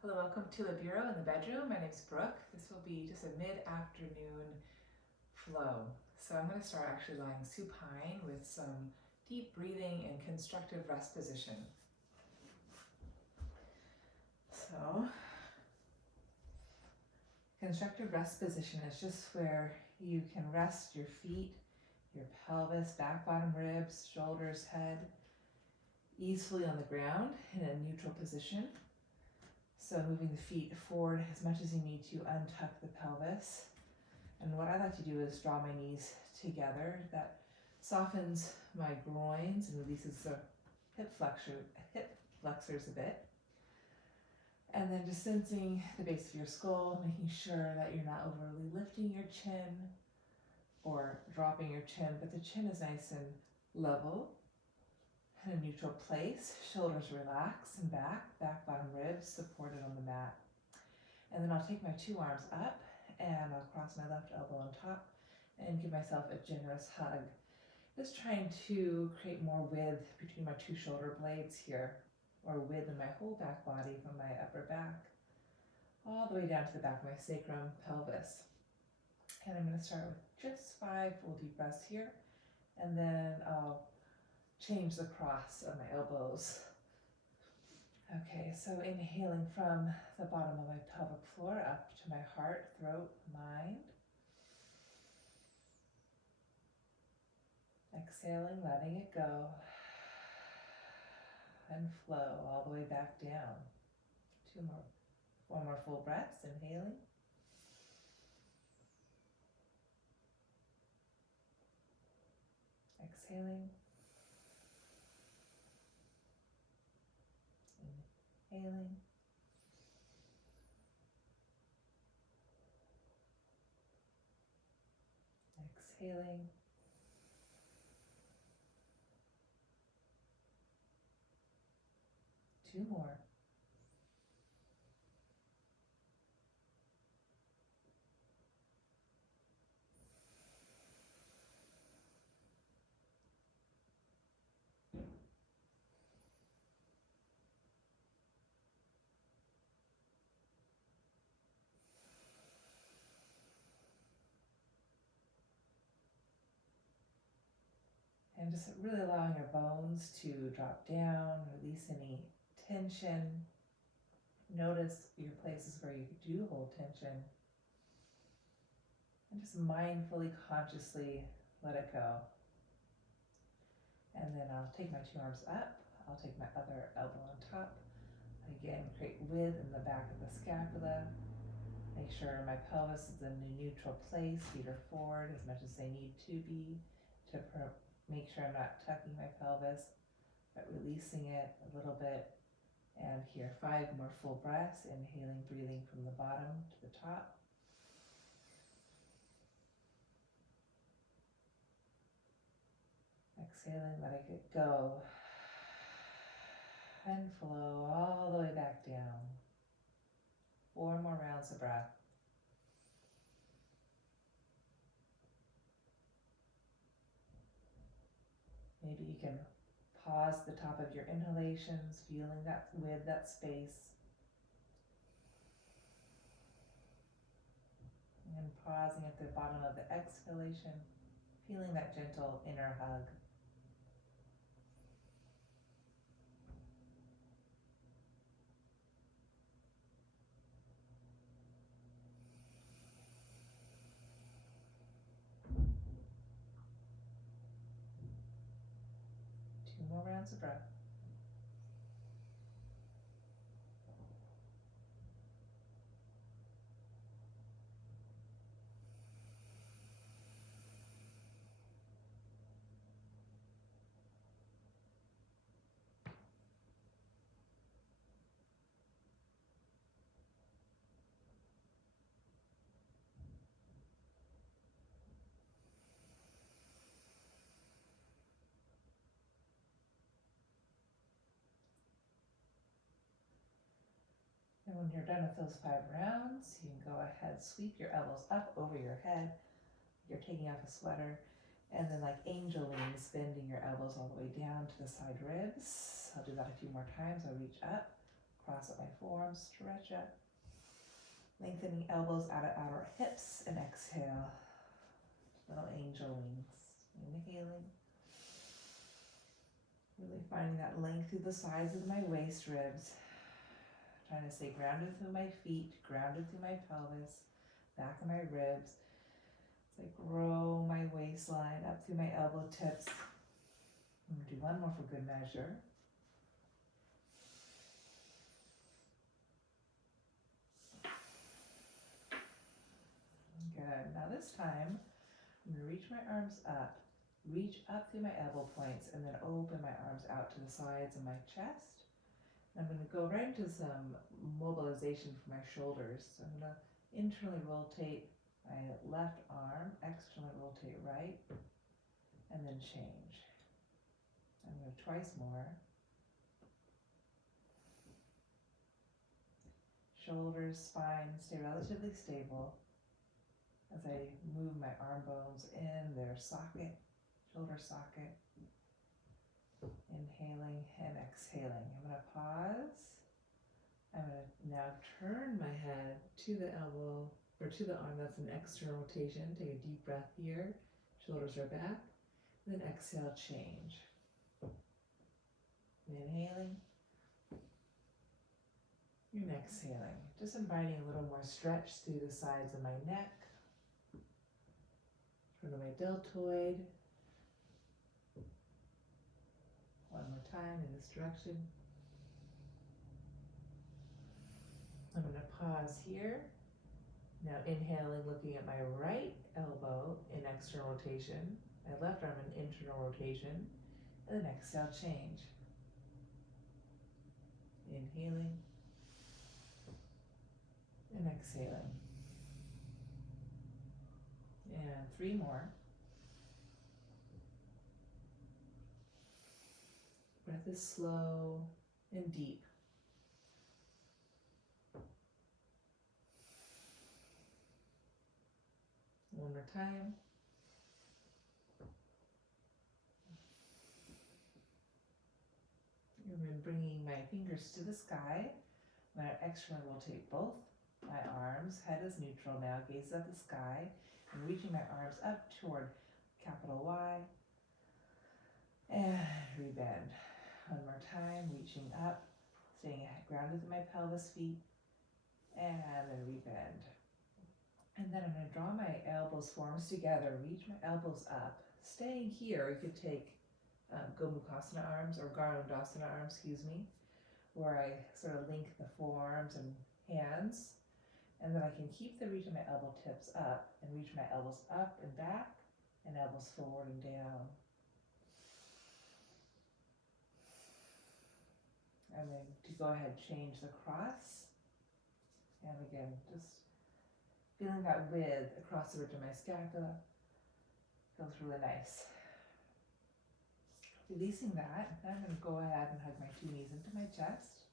Hello, welcome to the Bureau in the bedroom. My name's Brooke. This will be just a mid-afternoon flow. So I'm going to start actually lying supine with some deep breathing and constructive rest position. So, constructive rest position is just where you can rest your feet, your pelvis, back, bottom, ribs, shoulders, head, easily on the ground in a neutral position. So moving the feet forward as much as you need to untuck the pelvis. And what I like to do is draw my knees together. That softens my groins and releases the hip flexors a bit. And then just sensing the base of your skull, making sure that you're not overly lifting your chin or dropping your chin, but the chin is nice and level in a neutral place. Shoulders relax and back, bottom, ribs supported on the mat. And then I'll take my two arms up and I'll cross my left elbow on top and give myself a generous hug. Just trying to create more width between my two shoulder blades here, or width in my whole back body from my upper back all the way down to the back of my sacrum, pelvis. And I'm going to start with just 5 full deep breaths here, and then I'll change the cross of my elbows. Okay, so inhaling from the bottom of my pelvic floor up to my heart, throat, mind. Exhaling, letting it go. And flow all the way back down. 4 more full breaths, inhaling. Exhaling. Inhaling. Exhaling. 2 more. And just really allowing your bones to drop down, release any tension. Notice your places where you do hold tension. And just mindfully, consciously let it go. And then I'll take my 2 arms up. I'll take my other elbow on top. Again, create width in the back of the scapula. Make sure my pelvis is in a neutral place. Feet are forward as much as they need to be to make sure I'm not tucking my pelvis, but releasing it a little bit. And here, 5 more full breaths. Inhaling, breathing from the bottom to the top. Exhaling, letting it go. And flow all the way back down. 4 more rounds of breath. Maybe you can pause the top of your inhalations, feeling that with that space. And pausing at the bottom of the exhalation, feeling that gentle inner hug. More rounds of breath. And when you're done with those 5 rounds, you can go ahead, sweep your elbows up over your head. You're taking off a sweater. And then like angel wings, bending your elbows all the way down to the side ribs. I'll do that a few more times. I'll reach up, cross up my forearms, stretch up. Lengthening elbows out at outer hips and exhale. Little angel wings. Inhaling. Really finding that length through the sides of my waist ribs. Trying to stay grounded through my feet, grounded through my pelvis, back of my ribs. As I grow my waistline up through my elbow tips. I'm going to do one more for good measure. Good. Now this time, I'm going to reach my arms up, reach up through my elbow points, and then open my arms out to the sides of my chest. And I'm going to go right into some mobilization for my shoulders. So I'm going to internally rotate my left arm, externally rotate right, and then change. I'm going to twice more. Shoulders, spine, stay relatively stable. As I move my arm bones in their socket, shoulder socket, inhaling and exhaling. I'm going to pause. I'm going to now turn my head to the elbow, or to the arm. That's an external rotation. Take a deep breath here. Shoulders are back. Then exhale, change. Inhaling and exhaling. Just inviting a little more stretch through the sides of my neck. Front of my deltoid. One more time in this direction. I'm going to pause here. Now inhaling, looking at my right elbow in external rotation, my left arm in internal rotation, and then exhale, change. Inhaling and exhaling. And 3 more. Breath is slow and deep. One more time. And then bringing my fingers to the sky. I'm going to externally rotate both my arms. Head is neutral now, gaze at the sky. I'm reaching my arms up toward capital Y. And rebend. One more time, reaching up, staying grounded in my pelvis, feet, and then rebend. And then I'm going to draw my elbows, forearms together, reach my elbows up. Staying here, you could take Gomukhasana arms, or Garudasana arms, where I sort of link the forearms and hands. And then I can keep the reach of my elbow tips up and reach my elbows up and back, and elbows forward and down. I'm going to go ahead and change the cross. And again, just feeling that width across the ridge of my scapula. Feels really nice. Releasing that, then I'm going to go ahead and hug my 2 knees into my chest,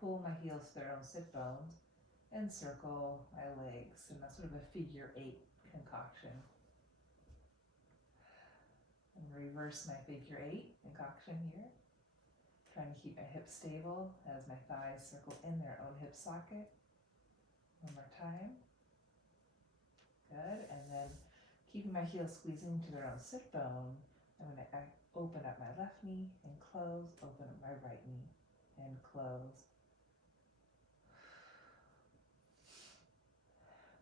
pull my heels to their own sit bones, and circle my legs in a sort of a figure 8 concoction. And reverse my figure 8 concoction here. Trying to keep my hips stable as my thighs circle in their own hip socket. One more time. Good. And then keeping my heels squeezing to their own sit bone, I'm going to open up my left knee and close, open up my right knee and close.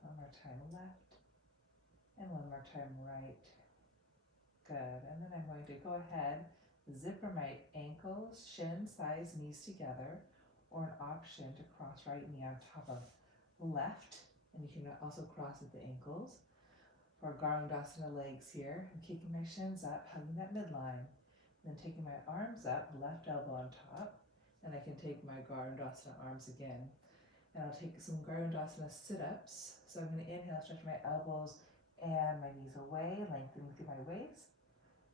One more time left, and one more time right. Good. And then I'm going to go ahead, zipper my ankles, shins, thighs, knees together, or an option to cross right knee on top of left, and you can also cross at the ankles. For Garudasana legs here, I'm kicking my shins up, hugging that midline, then taking my arms up, left elbow on top, and I can take my Garudasana arms again. And I'll take some Garudasana sit-ups. So I'm going to inhale, stretch my elbows and my knees away, lengthening through my waist.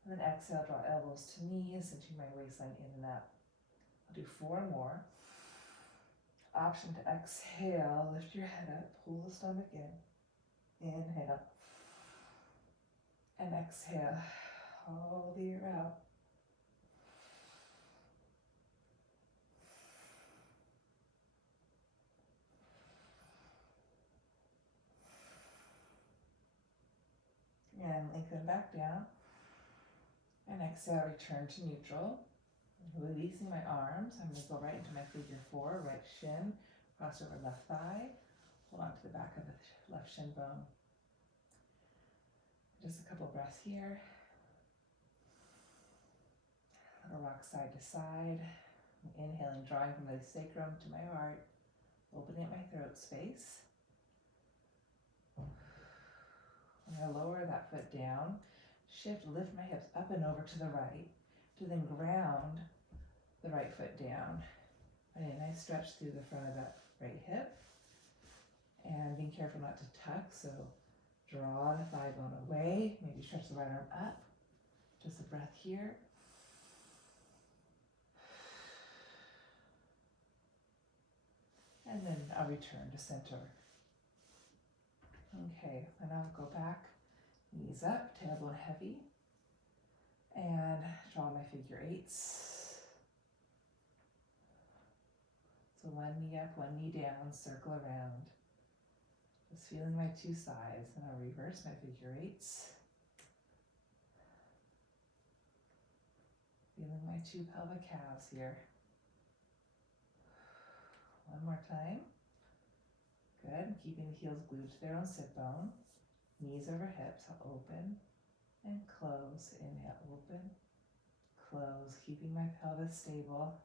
And then exhale, draw elbows to knees, cinching my waistline in and up. I'll do 4 more. Option to exhale, lift your head up, pull the stomach in. Inhale. And exhale, all the air out. lengthen back down. And exhale, return to neutral. Releasing my arms, I'm going to go right into my figure four, right shin, cross over left thigh, hold on to the back of the left shin bone. Just a couple breaths here. Little rock side to side. Inhaling, drawing from the sacrum to my heart, opening up my throat space. I'm going to lower that foot down, shift, lift my hips up and over to the right, to then ground the right foot down. And a nice stretch through the front of that right hip. And being careful not to tuck, so draw the thigh bone away, maybe stretch the right arm up. Just a breath here. And then I'll return to center. Okay, and I'll go back, knees up, tailbone heavy, and draw my figure eights. So one knee up, one knee down, circle around. Just feeling my two sides, and I'll reverse my figure eights. Feeling my two pelvic calves here. One more time. Good, keeping the heels glued to their own sit bone. Knees over hips, I'll open and close. Inhale, open, close, keeping my pelvis stable.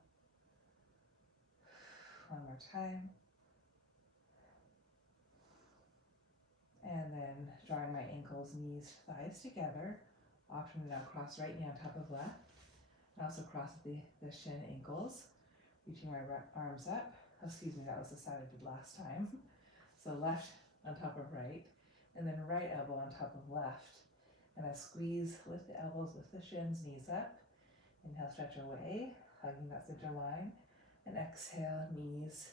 One more time. And then drawing my ankles, knees, thighs together. Option to now cross right knee on top of left. And also cross the shin ankles. Reaching my arms up. Oh, excuse me, that was the side I did last time. So left on top of right. And then right elbow on top of left. And I squeeze, lift the elbows, lift the shins, knees up. Inhale, stretch away, hugging that center line. And exhale, knees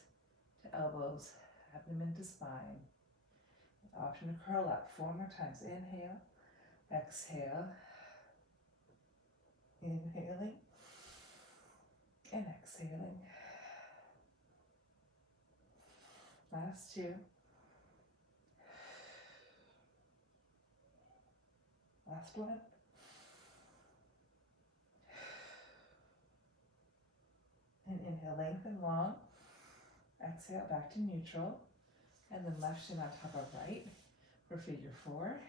to elbows, abdomen to spine. Option to curl up 4 more times. Inhale, exhale, inhaling, and exhaling. Last 2. Last one. And inhale, lengthen long. Exhale, back to neutral. And then left shin on top of right for figure 4.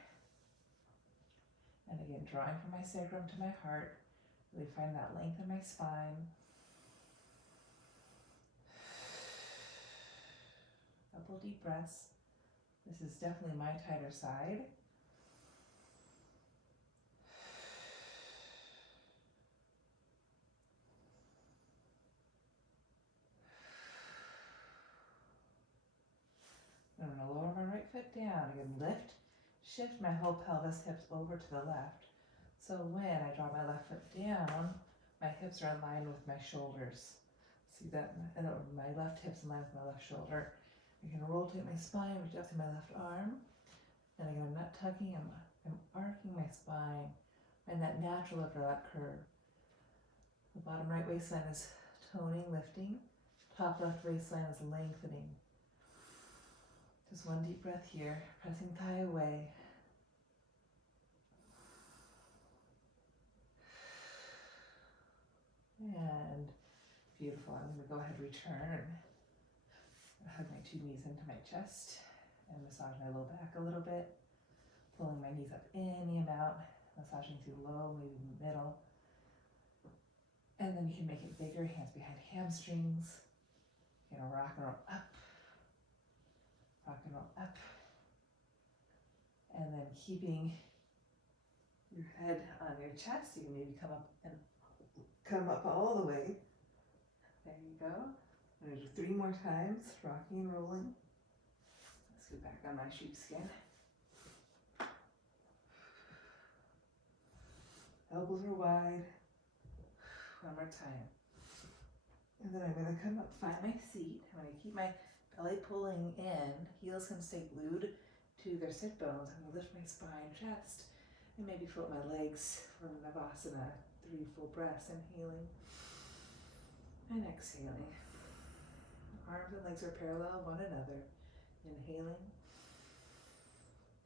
And again, drawing from my sacrum to my heart. Really find that length in my spine. Couple deep breaths. This is definitely my tighter side. I'm going to lower my right foot down. Again, lift, shift my whole pelvis, hips over to the left. So when I draw my left foot down, my hips are in line with my shoulders. See that? And my left hip's in line with my left shoulder. I'm going to rotate my spine, reach up to my left arm. And again, I'm not tucking, I'm arcing my spine. And that natural lift or that curve. The bottom right waistline is toning, lifting. Top left waistline is lengthening. Just one deep breath here, pressing thigh away. And beautiful. I'm going to go ahead and return. Hug my 2 knees into my chest and massage my low back a little bit. Pulling my knees up any amount, massaging through low, maybe middle. And then you can make it bigger, hands behind hamstrings. You're going to rock and roll up. Rock and roll up. And then keeping your head on your chest, you can maybe come up all the way. There you go. I'm going to do 3 more times, rocking and rolling. Let's get back on my sheepskin. Elbows are wide. One more time. And then I'm going to come up, find my seat. I'm going to keep my belly pulling in. Heels can stay glued to their sit bones. I'm going to lift my spine, chest, and maybe float my legs for Navasana. 3 full breaths. Inhaling and exhaling. Arms and legs are parallel one another. Inhaling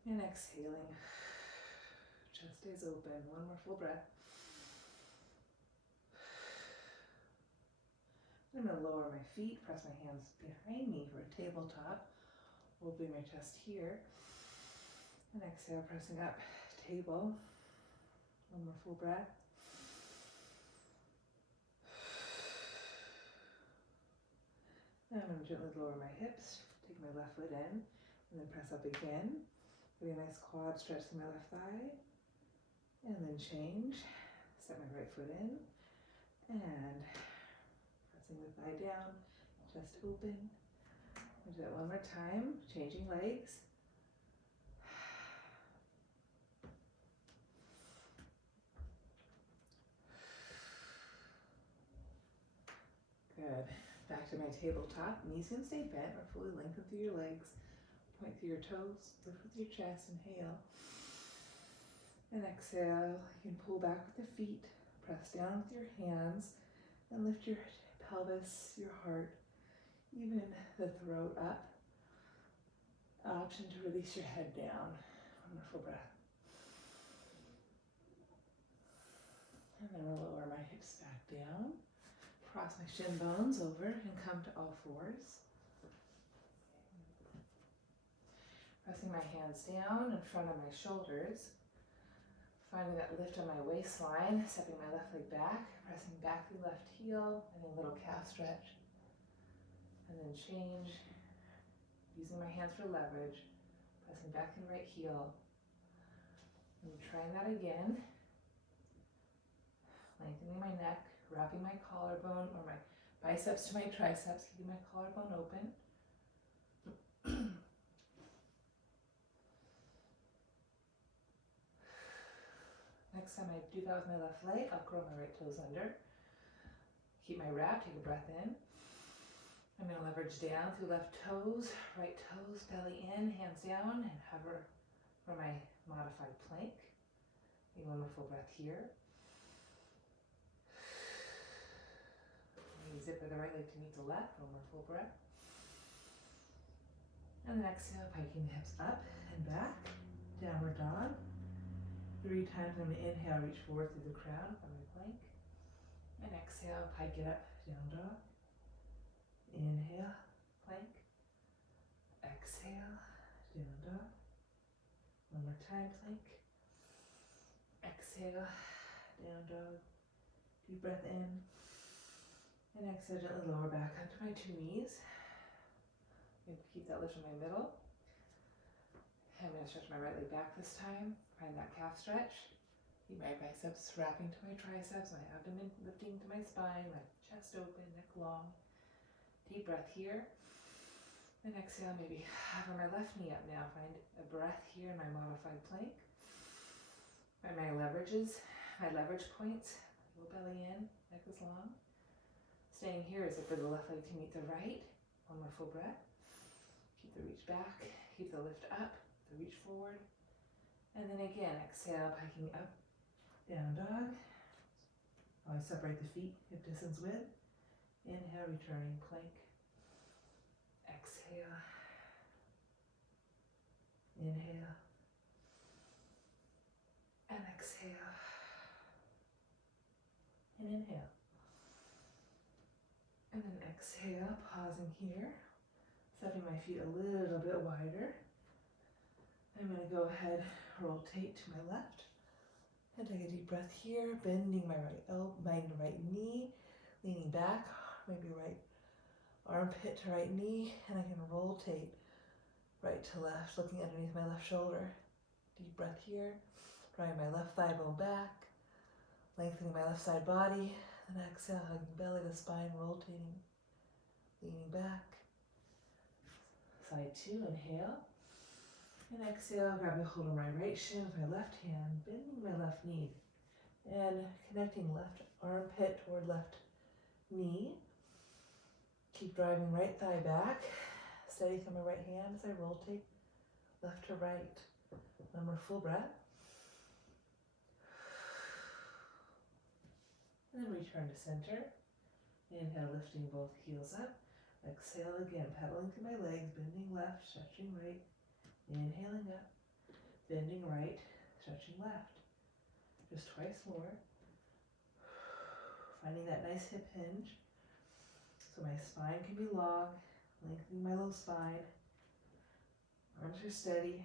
and exhaling. chest stays open. One more full breath. I'm going to lower my feet, press my hands behind me for a tabletop, opening my chest here. And exhale, pressing up, table. One more full breath. Now I'm going to gently lower my hips, take my left foot in, and then press up again. Get a nice quad stretch to my left thigh, and then change. Set my right foot in, and pressing the thigh down, chest open. I'll do that one more time, changing legs. Good. Back to my tabletop. Knees can stay bent or fully lengthen through your legs. Point through your toes, lift with your chest, inhale. And exhale, you can pull back with the feet, press down with your hands, and lift your pelvis, your heart, even the throat up. Option to release your head down. Wonderful breath. And then we'll lower my hips back down. Cross my shin bones over and come to all fours. Pressing my hands down in front of my shoulders. Finding that lift on my waistline, stepping my left leg back, pressing back the left heel, and a little calf stretch. And then change, using my hands for leverage, pressing back the right heel. And trying that again. Lengthening my neck, wrapping my collarbone or my biceps to my triceps, keeping my collarbone open. Next time I do that with my left leg, I'll curl my right toes under. Keep my wrap, take a breath in. I'm going to leverage down through left toes, right toes, belly in, hands down, and hover for my modified plank. Take one more full breath here. Zip the right leg to meet the left, one more full breath. And then exhale, piking the hips up and back, downward dog. 3 times I'm going to inhale, reach forward through the crown of my plank. And exhale, pike it up, down dog. Inhale, plank. Exhale, down dog. One more time, plank. Exhale, down dog. Deep breath in. And exhale, gently lower back onto my 2 knees. I'm going to keep that lift in my middle. I'm going to stretch my right leg back this time. Find that calf stretch. Keep my biceps wrapping to my triceps, my abdomen lifting to my spine, my chest open, neck long. Deep breath here. And exhale, maybe hover my left knee up now. Find a breath here in my modified plank. Find my leverages, my leverage points. Low belly in, neck is long. Staying here is it for the left leg to meet the right. One more full breath. Keep the reach back, keep the lift up, the reach forward. And then again, exhale, piking up, down dog. Always separate the feet, hip distance width. Inhale, returning plank. Exhale. Inhale. And exhale. And inhale. And then exhale, pausing here. Stepping my feet a little bit wider. I'm going to go ahead, rotate to my left. And take a deep breath here, bending my right elbow, my right knee, leaning back, maybe right armpit to right knee, and I can rotate right to left, looking underneath my left shoulder. Deep breath here, drawing my left thigh bone back, lengthening my left side body, and exhale, hugging belly to spine, rotating, leaning back. Side 2, inhale. And exhale, grab a hold of my right shin with my left hand, bending my left knee, and connecting left armpit toward left knee. Keep driving right thigh back, steady through my right hand as I rotate left to right. One more full breath. And then return to center. Inhale, lifting both heels up. Exhale again, pedaling through my legs, bending left, stretching right. Inhaling up, bending right, stretching left. Just twice more. Finding that nice hip hinge so my spine can be long, lengthening my low spine. Arms are steady,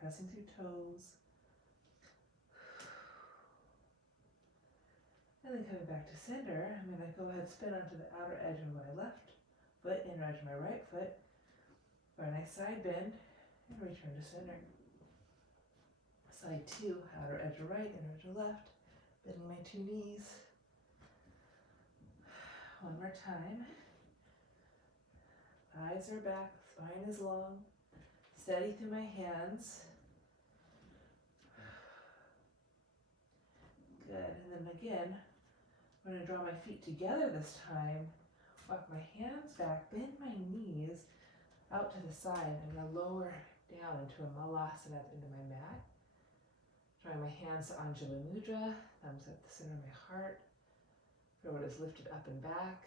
pressing through toes. And then coming back to center, I'm going to go ahead and spin onto the outer edge of my left foot, inner edge of my right foot, for a nice side bend, and return to center. Side two, outer edge of right, inner edge of left, bending my two knees. One more time. Eyes are back, spine is long, steady through my hands. Good, and then again, I'm going to draw my feet together this time, walk my hands back, bend my knees out to the side. I'm going to lower down into a malasana into my mat. Drawing my hands to Anjali Mudra, thumbs at the center of my heart. Throat is lifted up and back,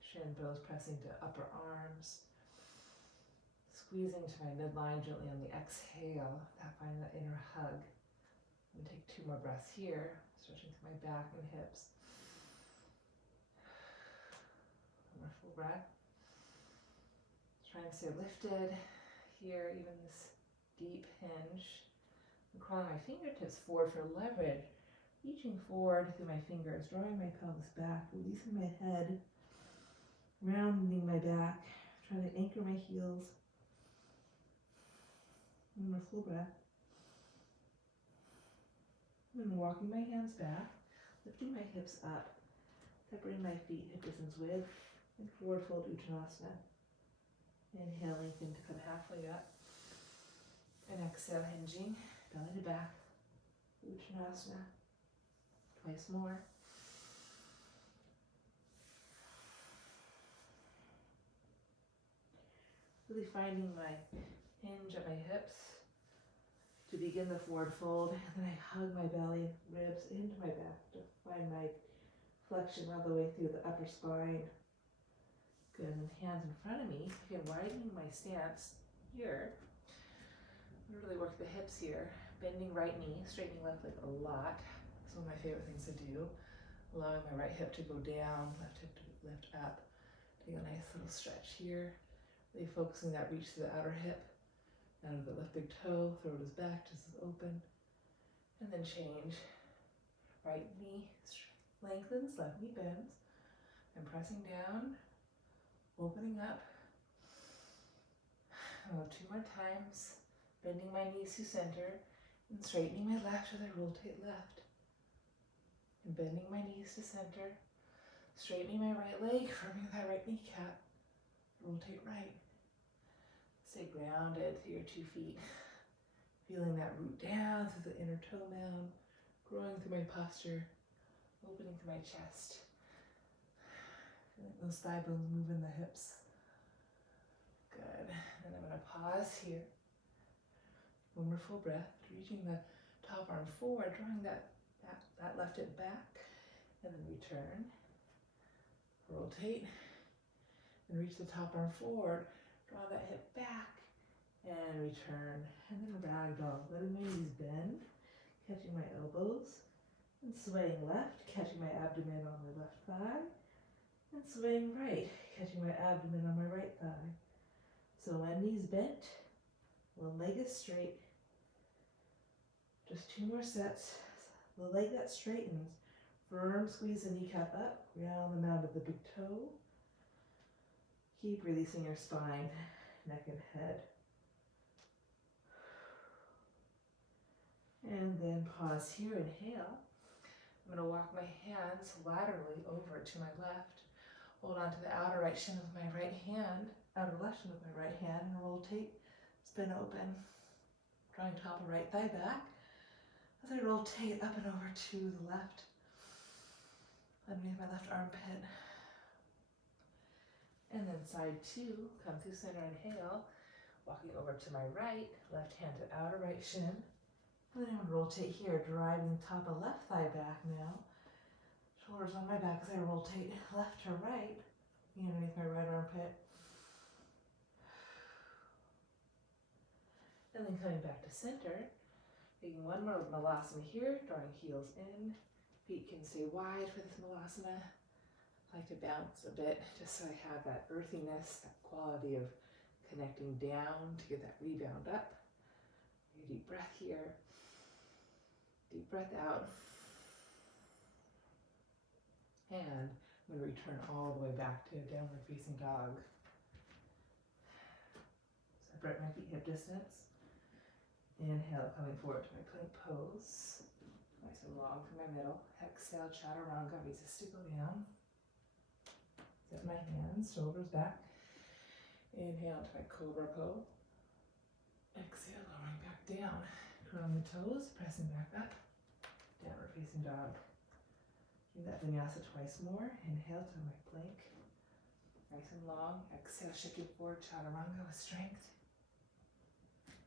shin bones pressing to upper arms. Squeezing to my midline gently on the exhale, finding that inner hug. I'm going to take 2 more breaths here, stretching through my back and hips. One more full breath. Trying to stay lifted here, even this deep hinge. I'm crawling my fingertips forward for leverage, reaching forward through my fingers, drawing my pelvis back, releasing my head, rounding my back, trying to anchor my heels. One more full breath. And walking my hands back, lifting my hips up, separating my feet, hip distance width, and forward fold Uttanasana. Inhale, lengthen to come halfway up. And exhale, hinging, belly to back, Uttanasana. Twice more. Really finding my hinge at my hips to begin the forward fold, and then I hug my belly, ribs into my back to find my flexion all the way through the upper spine. Good, and hands in front of me. Again, widening my stance here. Really work the hips here. Bending right knee, straightening left leg a lot. It's one of my favorite things to do. Allowing my right hip to go down, left hip to lift up. Take a nice little stretch here. Really focusing that reach to the outer hip. Out of the left big toe, throat is back, chest is open. And then change. Right knee lengthens, left knee bends. I'm pressing down, opening up. Oh, 2 more times. Bending my knees to center and straightening my left as I rotate left. And bending my knees to center, straightening my right leg, firming that right kneecap. Rotate right. Stay grounded through your 2 feet. Feeling that root down through the inner toe mound, growing through my posture, opening through my chest. Feeling those thigh bones move in the hips. Good. And I'm going to pause here. One more full breath, reaching the top arm forward, drawing that left hip back, and then return. Rotate, and reach the top arm forward. Draw that hip back and return. And then ragdoll, letting my knees bend, catching my elbows, and swaying left, catching my abdomen on my left thigh, and swaying right, catching my abdomen on my right thigh. So one knee's bent, one leg is straight. Just 2 more sets. The leg that straightens, firm squeeze the kneecap up, ground the mound of the big toe. Keep releasing your spine, neck and head. And then pause here, inhale. I'm going to walk my hands laterally over to my left. Hold on to the outer right shin of my right hand, outer left shin of my right hand, and rotate, spin open. Drawing top of right thigh back as I rotate up and over to the left, underneath my left armpit. And then side 2, come through center, inhale, walking over to my right, left hand to outer right shin. And then I'm going to rotate here, driving top of left thigh back now. Shoulders on my back as I rotate left to right, underneath my right armpit. And then coming back to center, Taking one more malasana here, drawing heels in. Feet can stay wide for this malasana. I like to bounce a bit just so I have that earthiness, that quality of connecting down to get that rebound up. Take a deep breath here. Deep breath out. And I'm going to return all the way back to downward facing dog. Separate my feet hip distance. Inhale, coming forward to my plank pose. Nice and long through my middle. Exhale, chaturanga, resist to go down. Set my hands, shoulders back. Inhale to my cobra pose. Exhale, lowering back down. Curling the toes, pressing back up. Downward facing dog. Do that vinyasa twice more. Inhale to my plank. Nice and long. Exhale, shifting forward, chaturanga with strength.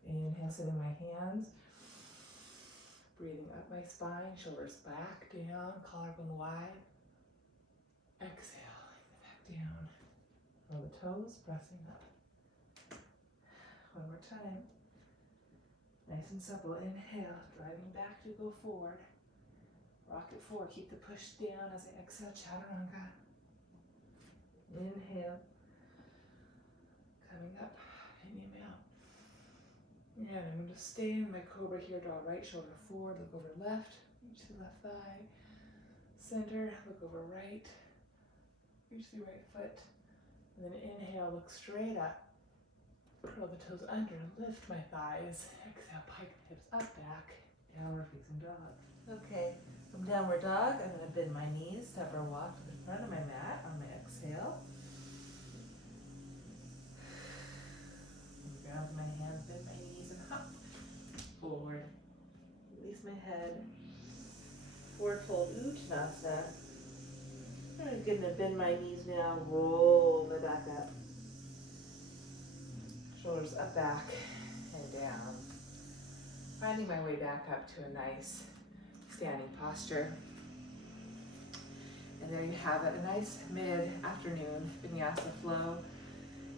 Inhale, setting my hands. Breathing up my spine, shoulders back down, collarbone wide. Exhale, back down. Roll the toes, pressing up. One more time. Nice and supple. Inhale, driving back to go forward. Rock it forward. Keep the push down as I exhale, chaturanga. Inhale. Coming up, hanging out. And I'm going to stay in my cobra here. Draw right shoulder forward. Look over left. Reach the left thigh. Center. Look over right. Reach the right foot. And then inhale. Look straight up. Curl the toes under. Lift my thighs. Exhale. Pike the hips up, back. Downward facing dog. Okay. From downward dog, I'm going to bend my knees. Step or walk to the front of my mat on my exhale. Ground my hands, bend my knees, and hop forward. Release my head. Forward fold, Uttanasana. I'm going to bend my knees now, roll my back up. Shoulders up, back, and down. Finding my way back up to a nice standing posture. And there you have it, a nice mid-afternoon vinyasa flow.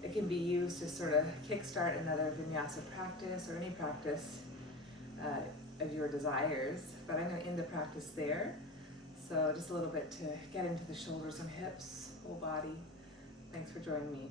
It can be used to sort of kickstart another vinyasa practice or any practice of your desires. But I'm going to end the practice there. So just a little bit to get into the shoulders and hips, whole body. Thanks for joining me.